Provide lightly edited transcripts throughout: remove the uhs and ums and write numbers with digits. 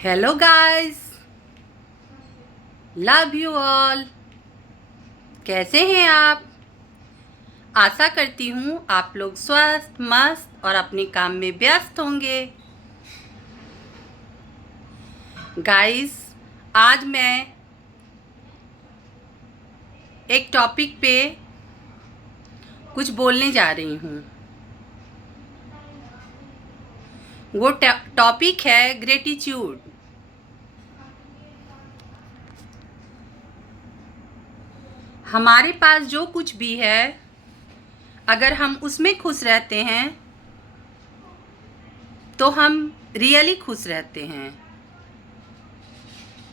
Hello guys, love you all. कैसे हैं आप? आशा करती हूँ आप लोग स्वस्थ मस्त और अपने काम में व्यस्त होंगे। गाइस, आज मैं एक टॉपिक पे कुछ बोलने जा रही हूँ। वो टॉपिक है ग्रेटिट्यूड। हमारे पास जो कुछ भी है, अगर हम उसमें खुश रहते हैं तो हम रियली खुश रहते हैं,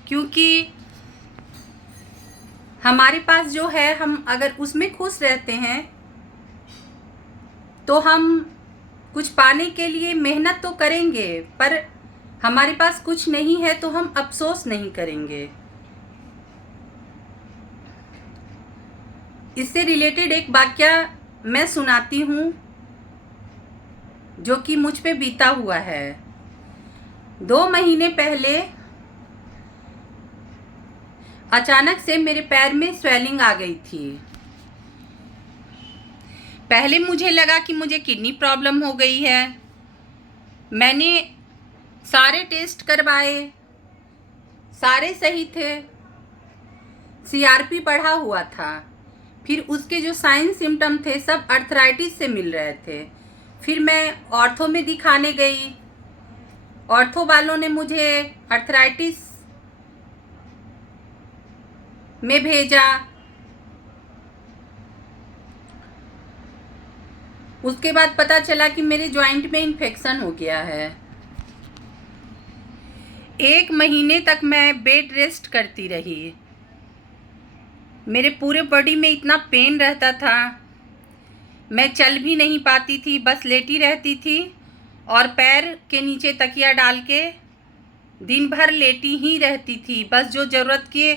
क्योंकि हमारे पास जो है हम अगर उसमें खुश रहते हैं तो हम कुछ पाने के लिए मेहनत तो करेंगे, पर हमारे पास कुछ नहीं है तो हम अफसोस नहीं करेंगे। इससे रिलेटेड एक वाक्य मैं सुनाती हूँ जो कि मुझ पे बीता हुआ है। 2 महीने पहले अचानक से मेरे पैर में स्वेलिंग आ गई थी। पहले मुझे लगा कि मुझे किडनी प्रॉब्लम हो गई है। मैंने सारे टेस्ट करवाए, सारे सही थे, सीआरपी बढ़ा हुआ था। फिर उसके जो साइन सिम्टम थे सब अर्थराइटिस से मिल रहे थे। फिर मैं ऑर्थो में दिखाने गई। ऑर्थो वालों ने मुझे अर्थराइटिस में भेजा। उसके बाद पता चला कि मेरे जॉइंट में इन्फेक्शन हो गया है। 1 महीने तक मैं बेड रेस्ट करती रही। मेरे पूरे बॉडी में इतना पेन रहता था, मैं चल भी नहीं पाती थी, बस लेटी रहती थी और पैर के नीचे तकिया डाल के दिन भर लेटी ही रहती थी। बस जो ज़रूरत के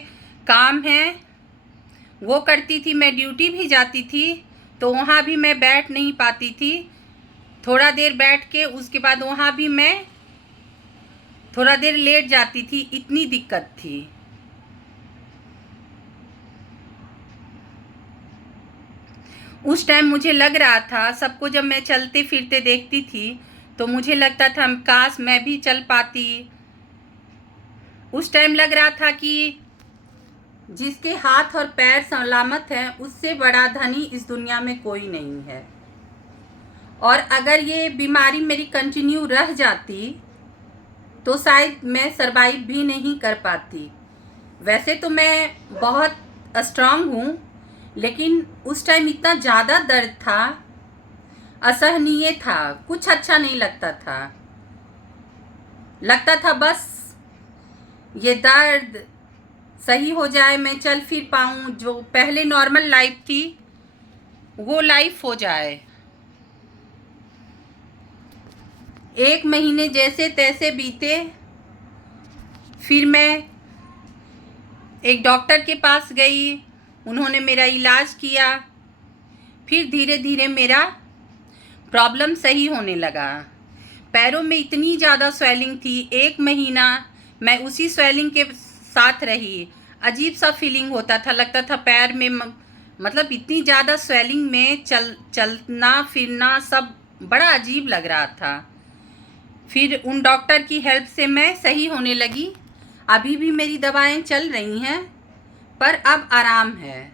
काम हैं वो करती थी। मैं ड्यूटी भी जाती थी तो वहाँ भी मैं बैठ नहीं पाती थी। थोड़ा देर बैठ के उसके बाद वहाँ भी मैं थोड़ा देर लेट जाती थी, इतनी दिक्कत थी। उस टाइम मुझे लग रहा था, सबको जब मैं चलते फिरते देखती थी तो मुझे लगता था काश मैं भी चल पाती। उस टाइम लग रहा था कि जिसके हाथ और पैर सलामत हैं उससे बड़ा धनी इस दुनिया में कोई नहीं है। और अगर ये बीमारी मेरी कंटिन्यू रह जाती तो शायद मैं सरवाइव भी नहीं कर पाती। वैसे तो मैं बहुत स्ट्रांग हूँ, लेकिन उस टाइम इतना ज़्यादा दर्द था, असहनीय था, कुछ अच्छा नहीं लगता था। लगता था बस ये दर्द सही हो जाए, मैं चल फिर पाऊँ, जो पहले नॉर्मल लाइफ थी वो लाइफ हो जाए। 1 महीने जैसे तैसे बीते। फिर मैं एक डॉक्टर के पास गई, उन्होंने मेरा इलाज किया। फिर धीरे धीरे मेरा प्रॉब्लम सही होने लगा। पैरों में इतनी ज़्यादा स्वेलिंग थी, 1 महीना मैं उसी स्वेलिंग के साथ रही। अजीब सा फीलिंग होता था, लगता था पैर में मतलब इतनी ज़्यादा स्वेलिंग में चलना फिरना सब बड़ा अजीब लग रहा था। फिर उन डॉक्टर की हेल्प से मैं सही होने लगी। अभी भी मेरी दवाएं चल रही हैं, पर अब आराम है।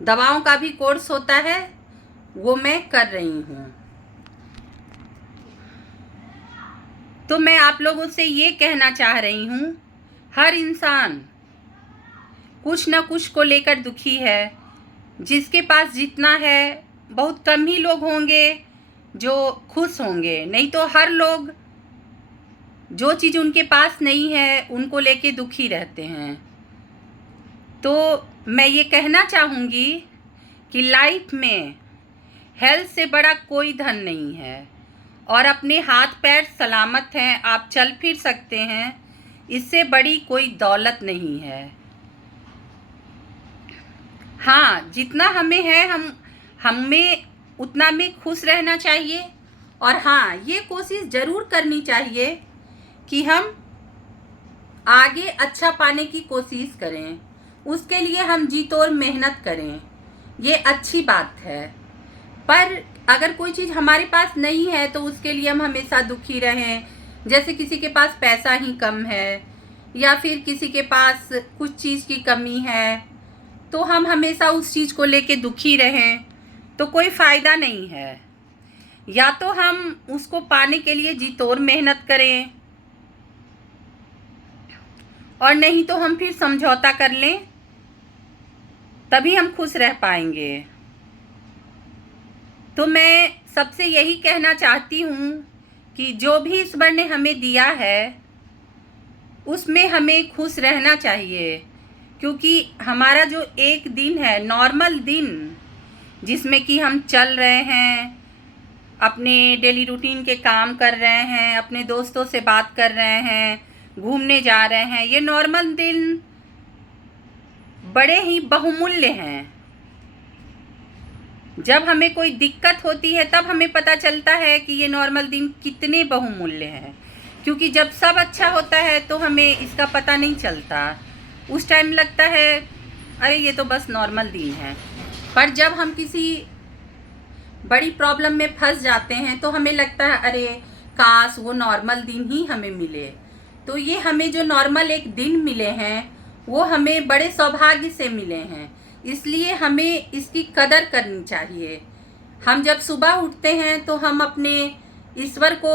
दवाओं का भी कोर्स होता है, वो मैं कर रही हूँ। तो मैं आप लोगों से ये कहना चाह रही हूँ, हर इंसान कुछ न कुछ को लेकर दुखी है। जिसके पास जितना है, बहुत कम ही लोग होंगे जो खुश होंगे, नहीं तो हर लोग जो चीज़ उनके पास नहीं है उनको लेके दुखी रहते हैं। तो मैं ये कहना चाहूँगी कि लाइफ में हेल्थ से बड़ा कोई धन नहीं है, और अपने हाथ पैर सलामत हैं, आप चल फिर सकते हैं, इससे बड़ी कोई दौलत नहीं है। हाँ, जितना हमें है हमें उतना में खुश रहना चाहिए। और हाँ, ये कोशिश ज़रूर करनी चाहिए कि हम आगे अच्छा पाने की कोशिश करें, उसके लिए हम जी तोड़ मेहनत करें, ये अच्छी बात है। पर अगर कोई चीज़ हमारे पास नहीं है तो उसके लिए हम हमेशा दुखी रहें, जैसे किसी के पास पैसा ही कम है या फिर किसी के पास कुछ चीज़ की कमी है, तो हम हमेशा उस चीज़ को लेके दुखी रहें तो कोई फ़ायदा नहीं है। या तो हम उसको पाने के लिए जी तोड़ मेहनत करें, और नहीं तो हम फिर समझौता कर लें, तभी हम खुश रह पाएंगे। तो मैं सबसे यही कहना चाहती हूँ कि जो भी ईश्वर ने हमें दिया है उसमें हमें खुश रहना चाहिए, क्योंकि हमारा जो एक दिन है, नॉर्मल दिन, जिसमें कि हम चल रहे हैं, अपने डेली रूटीन के काम कर रहे हैं, अपने दोस्तों से बात कर रहे हैं, घूमने जा रहे हैं, ये नॉर्मल दिन बड़े ही बहुमूल्य हैं। जब हमें कोई दिक्कत होती है तब हमें पता चलता है कि ये नॉर्मल दिन कितने बहुमूल्य हैं, क्योंकि जब सब अच्छा होता है तो हमें इसका पता नहीं चलता। उस टाइम लगता है अरे ये तो बस नॉर्मल दिन है। पर जब हम किसी बड़ी प्रॉब्लम में फंस जाते हैं तो हमें लगता है अरे काश वो नॉर्मल दिन ही हमें मिले। तो ये हमें जो नॉर्मल एक दिन मिले हैं वो हमें बड़े सौभाग्य से मिले हैं, इसलिए हमें इसकी कदर करनी चाहिए। हम जब सुबह उठते हैं तो हम अपने ईश्वर को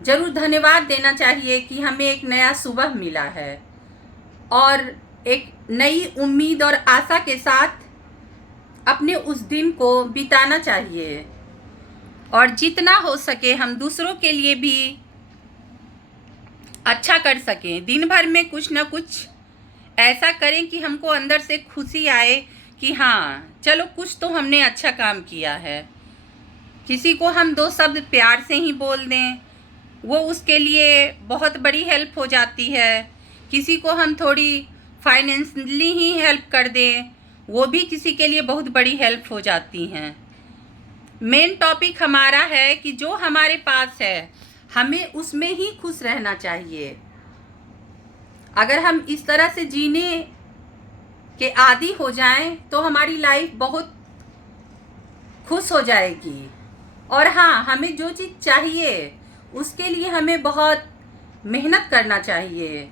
ज़रूर धन्यवाद देना चाहिए कि हमें एक नया सुबह मिला है, और एक नई उम्मीद और आशा के साथ अपने उस दिन को बिताना चाहिए। और जितना हो सके हम दूसरों के लिए भी अच्छा कर सकें। दिन भर में कुछ ना कुछ ऐसा करें कि हमको अंदर से खुशी आए कि हाँ चलो कुछ तो हमने अच्छा काम किया है। किसी को हम 2 शब्द प्यार से ही बोल दें, वो उसके लिए बहुत बड़ी हेल्प हो जाती है। किसी को हम थोड़ी फाइनेंशियली ही हेल्प कर दें, वो भी किसी के लिए बहुत बड़ी हेल्प हो जाती हैं। मेन टॉपिक हमारा है कि जो हमारे पास है हमें उसमें ही खुश रहना चाहिए। अगर हम इस तरह से जीने के आदी हो जाएं तो हमारी लाइफ बहुत खुश हो जाएगी। और हाँ, हमें जो चीज़ चाहिए उसके लिए हमें बहुत मेहनत करना चाहिए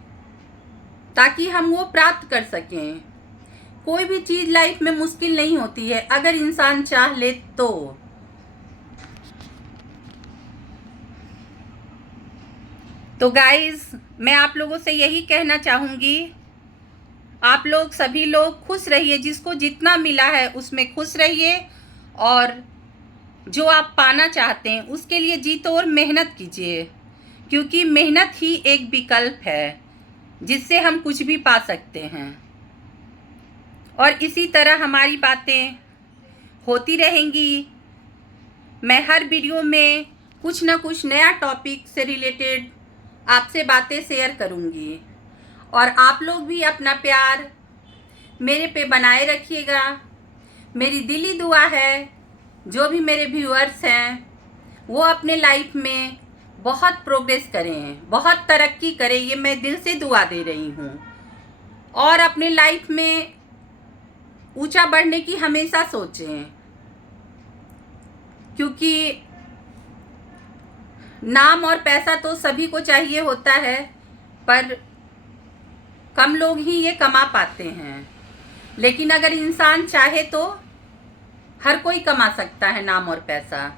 ताकि हम वो प्राप्त कर सकें। कोई भी चीज़ लाइफ में मुश्किल नहीं होती है अगर इंसान चाह ले तो गाइज़, मैं आप लोगों से यही कहना चाहूँगी, आप लोग सभी लोग खुश रहिए। जिसको जितना मिला है उसमें खुश रहिए, और जो आप पाना चाहते हैं उसके लिए जी तोड़ मेहनत कीजिए, क्योंकि मेहनत ही एक विकल्प है जिससे हम कुछ भी पा सकते हैं। और इसी तरह हमारी बातें होती रहेंगी। मैं हर वीडियो में कुछ ना कुछ नया टॉपिक से रिलेटेड आपसे बातें शेयर करूंगी, और आप लोग भी अपना प्यार मेरे पे बनाए रखिएगा। मेरी दिली दुआ है जो भी मेरे व्यूअर्स हैं वो अपने लाइफ में बहुत प्रोग्रेस करें, बहुत तरक्की करें, ये मैं दिल से दुआ दे रही हूँ। और अपने लाइफ में ऊंचा बढ़ने की हमेशा सोचें, क्योंकि नाम और पैसा तो सभी को चाहिए होता है, पर कम लोग ही ये कमा पाते हैं। लेकिन अगर इंसान चाहे तो हर कोई कमा सकता है नाम और पैसा।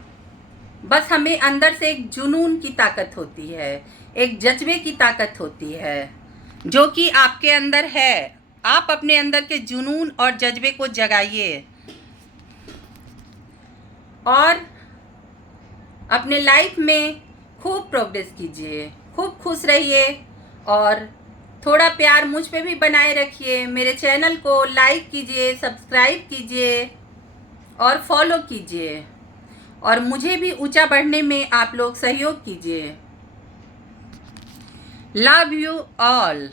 बस हमें अंदर से एक जुनून की ताकत होती है, एक जज्बे की ताकत होती है, जो कि आपके अंदर है। आप अपने अंदर के जुनून और जज्बे को जगाइए और अपने लाइफ में खूब प्रोग्रेस कीजिए, खूब खुश रहिए, और थोड़ा प्यार मुझ पे भी बनाए रखिए। मेरे चैनल को लाइक कीजिए, सब्सक्राइब कीजिए और फॉलो कीजिए, और मुझे भी ऊंचा बढ़ने में आप लोग सहयोग कीजिए। Love you all.